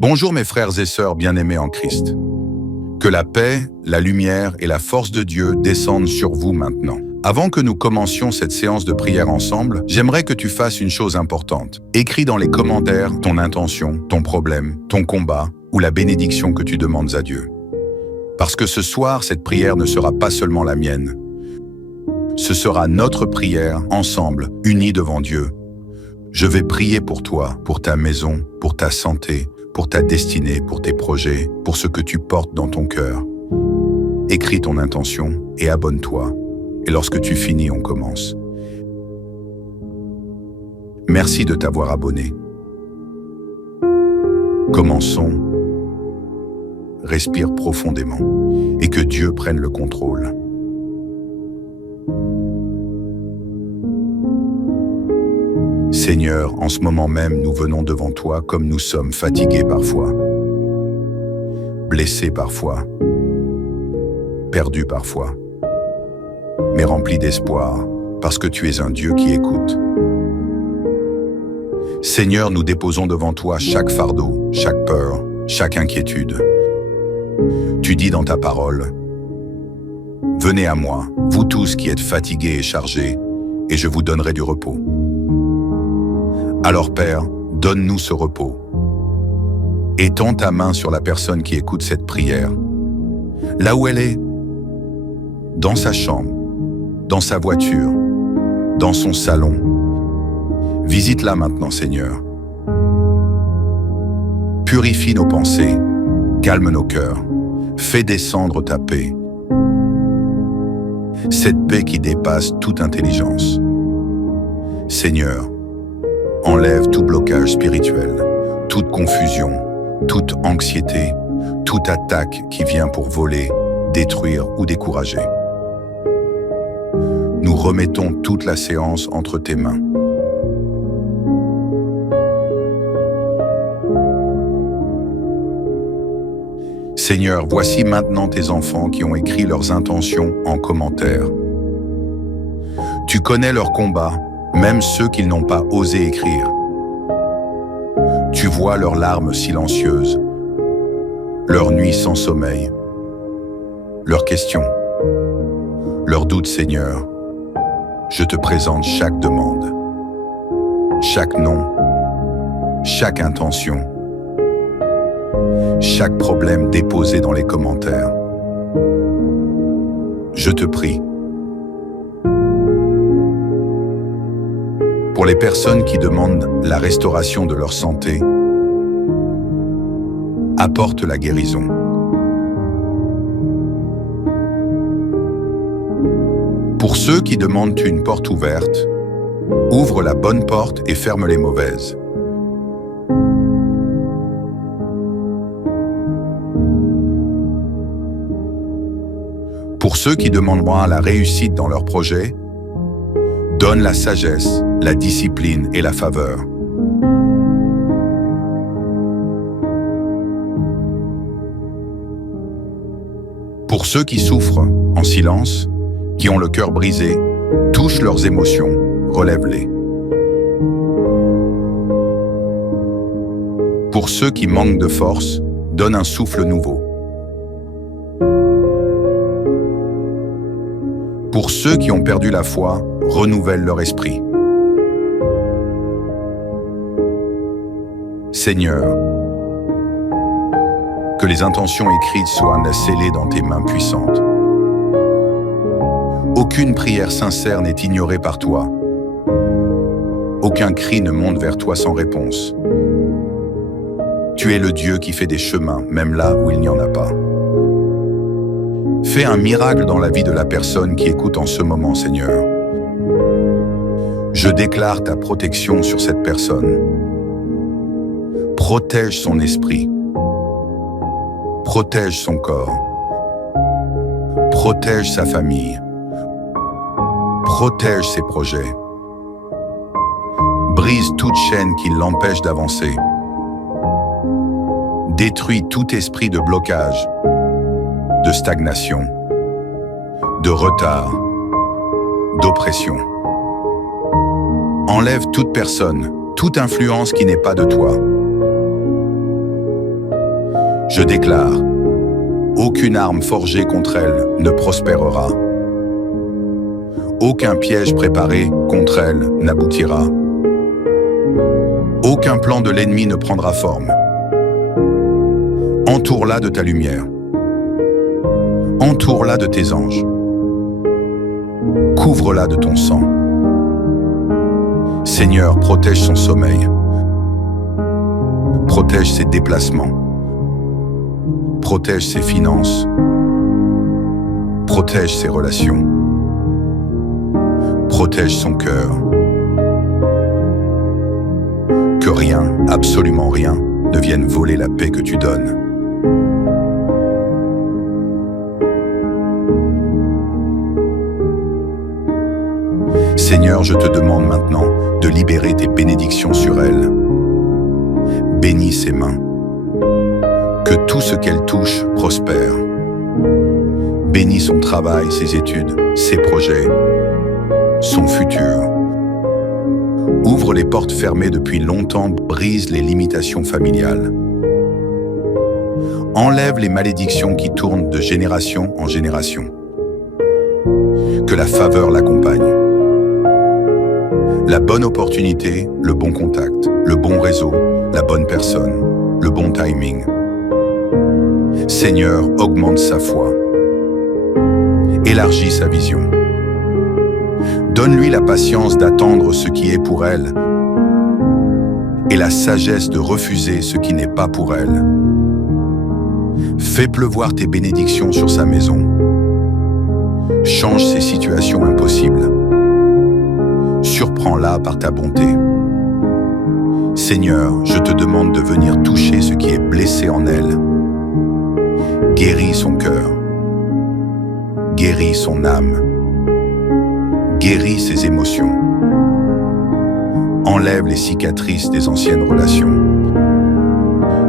Bonjour mes frères et sœurs bien-aimés en Christ. Que la paix, la lumière et la force de Dieu descendent sur vous maintenant. Avant que nous commencions cette séance de prière ensemble, j'aimerais que tu fasses une chose importante. Écris dans les commentaires ton intention, ton problème, ton combat ou la bénédiction que tu demandes à Dieu. Parce que ce soir, cette prière ne sera pas seulement la mienne. Ce sera notre prière ensemble, unis devant Dieu. Je vais prier pour toi, pour ta maison, pour ta santé, pour ta destinée, pour tes projets, pour ce que tu portes dans ton cœur. Écris ton intention et abonne-toi. Et lorsque tu finis, on commence. Merci de t'avoir abonné. Commençons. Respire profondément et que Dieu prenne le contrôle. Seigneur, en ce moment même, nous venons devant toi comme nous sommes fatigués parfois, blessés parfois, perdus parfois, mais remplis d'espoir parce que tu es un Dieu qui écoute. Seigneur, nous déposons devant toi chaque fardeau, chaque peur, chaque inquiétude. Tu dis dans ta parole, « Venez à moi, vous tous qui êtes fatigués et chargés, et je vous donnerai du repos. » Alors Père, donne-nous ce repos. Étends ta main sur la personne qui écoute cette prière. Là où elle est, dans sa chambre, dans sa voiture, dans son salon. Visite-la maintenant, Seigneur. Purifie nos pensées, calme nos cœurs, fais descendre ta paix. Cette paix qui dépasse toute intelligence. Seigneur, enlève tout blocage spirituel, toute confusion, toute anxiété, toute attaque qui vient pour voler, détruire ou décourager. Nous remettons toute la séance entre tes mains. Seigneur, voici maintenant tes enfants qui ont écrit leurs intentions en commentaire. Tu connais leurs combats, même ceux qu'ils n'ont pas osé écrire. Tu vois leurs larmes silencieuses, leurs nuits sans sommeil, leurs questions, leurs doutes, Seigneur. Je te présente chaque demande, chaque nom, chaque intention, chaque problème déposé dans les commentaires. Je te prie. Pour les personnes qui demandent la restauration de leur santé, apporte la guérison. Pour ceux qui demandent une porte ouverte, ouvre la bonne porte et ferme les mauvaises. Pour ceux qui demanderont la réussite dans leur projet, donne la sagesse, la discipline et la faveur. Pour ceux qui souffrent en silence, qui ont le cœur brisé, touche leurs émotions, relève-les. Pour ceux qui manquent de force, donne un souffle nouveau. Pour ceux qui ont perdu la foi, renouvelle leur esprit. Seigneur, que les intentions écrites soient scellées dans tes mains puissantes. Aucune prière sincère n'est ignorée par toi. Aucun cri ne monte vers toi sans réponse. Tu es le Dieu qui fait des chemins, même là où il n'y en a pas. Fais un miracle dans la vie de la personne qui écoute en ce moment, Seigneur. Je déclare ta protection sur cette personne. Protège son esprit. Protège son corps. Protège sa famille. Protège ses projets. Brise toute chaîne qui l'empêche d'avancer. Détruis tout esprit de blocage, de stagnation, de retard, d'oppression. Enlève toute personne, toute influence qui n'est pas de toi. Je déclare, aucune arme forgée contre elle ne prospérera. Aucun piège préparé contre elle n'aboutira. Aucun plan de l'ennemi ne prendra forme. Entoure-la de ta lumière. Entoure-la de tes anges. Couvre-la de ton sang. Seigneur, protège son sommeil. Protège ses déplacements. Protège ses finances. Protège ses relations. Protège son cœur. Que rien, absolument rien, ne vienne voler la paix que tu donnes. Seigneur, je te demande maintenant de libérer tes bénédictions sur elle. Bénis ses mains. Que tout ce qu'elle touche prospère. Bénis son travail, ses études, ses projets, son futur. Ouvre les portes fermées depuis longtemps, brise les limitations familiales. Enlève les malédictions qui tournent de génération en génération. Que la faveur l'accompagne. La bonne opportunité, le bon contact, le bon réseau, la bonne personne, le bon timing. Seigneur, augmente sa foi. Élargis sa vision. Donne-lui la patience d'attendre ce qui est pour elle et la sagesse de refuser ce qui n'est pas pour elle. Fais pleuvoir tes bénédictions sur sa maison. Change ses situations impossibles. Surprends-la par ta bonté. Seigneur, je te demande de venir toucher ce qui est blessé en elle. Guéris son cœur. Guéris son âme. Guéris ses émotions. Enlève les cicatrices des anciennes relations.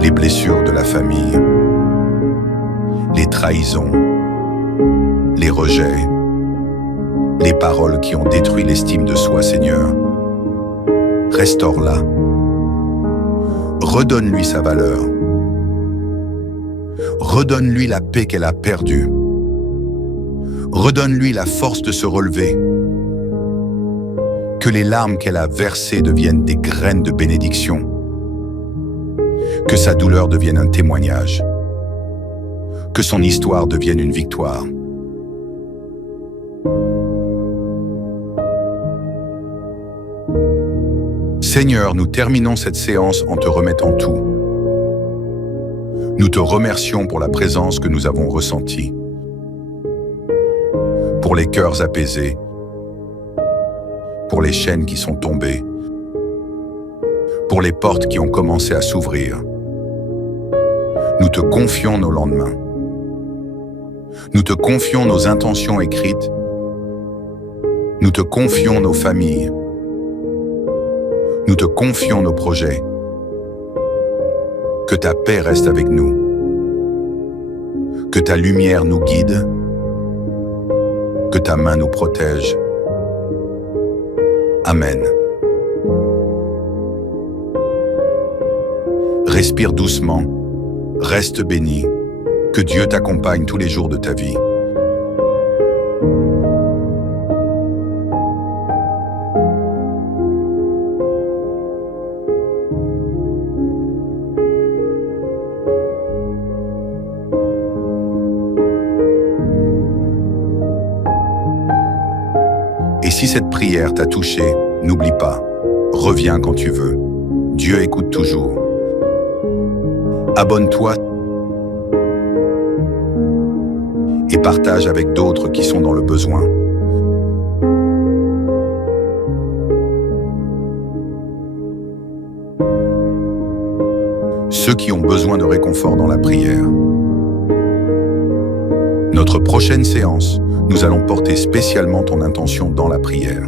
Les blessures de la famille. Les trahisons. Les rejets. Les paroles qui ont détruit l'estime de soi, Seigneur. Restaure-la. Redonne-lui sa valeur. Redonne-lui la paix qu'elle a perdue. Redonne-lui la force de se relever. Que les larmes qu'elle a versées deviennent des graines de bénédiction. Que sa douleur devienne un témoignage. Que son histoire devienne une victoire. Seigneur, nous terminons cette séance en te remettant tout. Nous te remercions pour la présence que nous avons ressentie, pour les cœurs apaisés, pour les chaînes qui sont tombées, pour les portes qui ont commencé à s'ouvrir. Nous te confions nos lendemains. Nous te confions nos intentions écrites. Nous te confions nos familles. Nous te confions nos projets. Que ta paix reste avec nous. Que ta lumière nous guide. Que ta main nous protège. Amen. Respire doucement. Reste béni. Que Dieu t'accompagne tous les jours de ta vie. Et si cette prière t'a touché, n'oublie pas, reviens quand tu veux. Dieu écoute toujours. Abonne-toi et partage avec d'autres qui sont dans le besoin. Ceux qui ont besoin de réconfort dans la prière. Notre prochaine séance, nous allons porter spécialement ton intention dans la prière.